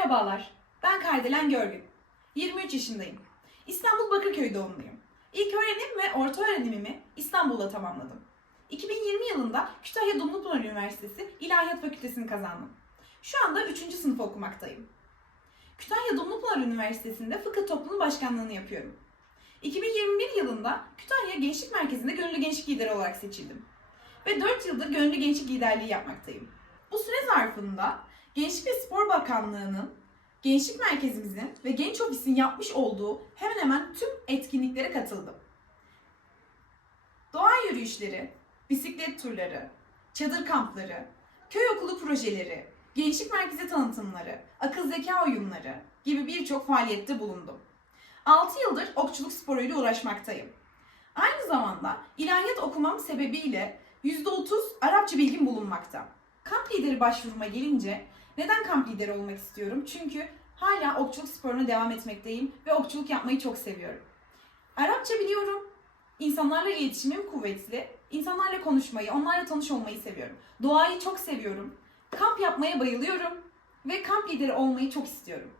Merhabalar, ben Kardelen Görgün. 23 yaşındayım. İstanbul Bakırköy doğumluyum. İlk öğrenim ve orta öğrenimimi İstanbul'da tamamladım. 2020 yılında Kütahya Dumlupınar Üniversitesi İlahiyat Fakültesini kazandım. Şu anda 3. sınıf okumaktayım. Kütahya Dumlupınar Üniversitesi'nde fıkıh toplumu başkanlığını yapıyorum. 2021 yılında Kütahya Gençlik Merkezi'nde gönüllü gençlik lideri olarak seçildim. Ve 4 yıldır gönüllü gençlik liderliği yapmaktayım. Bu süre zarfında Gençlik ve Spor Bakanlığı'nın, Gençlik Merkezimizin ve Genç Ofis'in yapmış olduğu hemen hemen tüm etkinliklere katıldım. Doğa yürüyüşleri, bisiklet turları, çadır kampları, köy okulu projeleri, gençlik merkezi tanıtımları, akıl zeka oyunları gibi birçok faaliyette bulundum. 6 yıldır okçuluk sporuyla uğraşmaktayım. Aynı zamanda ilahiyat okumam sebebiyle %30 Arapça bilgim bulunmakta. Kamp lideri başvuruma gelince neden kamp lideri olmak istiyorum? Çünkü hala okçuluk sporuna devam etmekteyim ve okçuluk yapmayı çok seviyorum. Arapça biliyorum. İnsanlarla iletişimim kuvvetli. İnsanlarla konuşmayı, onlarla tanış olmayı seviyorum. Doğayı çok seviyorum. Kamp yapmaya bayılıyorum ve kamp lideri olmayı çok istiyorum.